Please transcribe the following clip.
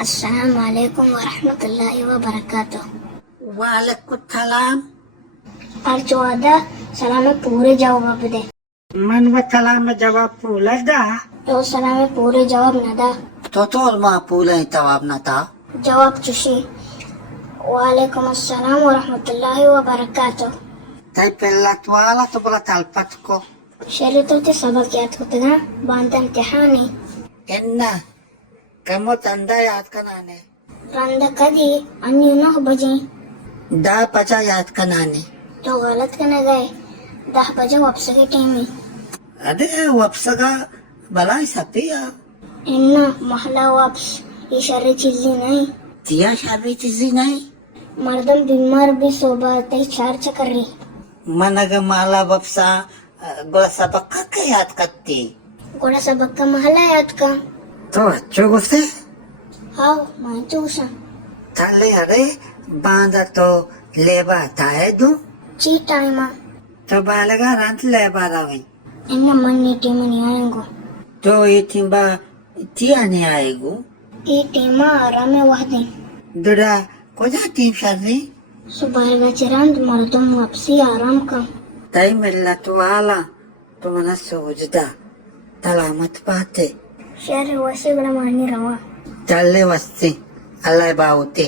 अस्सलाम वालेकुम वरहमतुल्लाहि वबरकातुह। वालेकुम सलाम। और जो आदा सलाम में पूरे जवाब दे। मन में सलाम में जवाब पूला दा तो सलाम में पूरे जवाब न दा। तो मा पूला जवाब न था। जवाब चुशी वालेकुम अस्सलाम वरहमतुल्लाहि वबरकातुह। तई पहला तो आला तो बोला तलपत को शरीतो ते सबक याद होते ना बांध इम्तिहानी इन्ना कमो तंदा याद कनाने रंदा कदी अन्य न बजे दा पचा याद कनाने तो गलत करने गए 10 बजे वापस के टाइम में अरे वपसगा भलाई सपिया इन्ना महला वापस ये सारी चीजें नहीं तिया शादी चीज़ी नहीं मर्दम बीमार भी सोबा तई चार चक्री मनग माला वपसा गोला सबक के याद करती गोड़ा सबक का महला याद का तो अच्छो गुस्से हाँ मैं चूसा थले अरे बांधा तो लेबा ताए दू ची टाइम तो बालगा रंत लेबा रही इन्ना मन नी टीम नहीं आएंगो तो ये तिम्बा तिया नहीं आएगू ये टीम आराम में वह दिन दुरा कोजा टीम शर्री सुबह बचरंद मर्दम वापसी आराम का तई मिलना तो आला तो मना सोचदा तलामत पाते शहर वैसे बड़ा मानी रवा चले वस्ती अल्लाह बाउते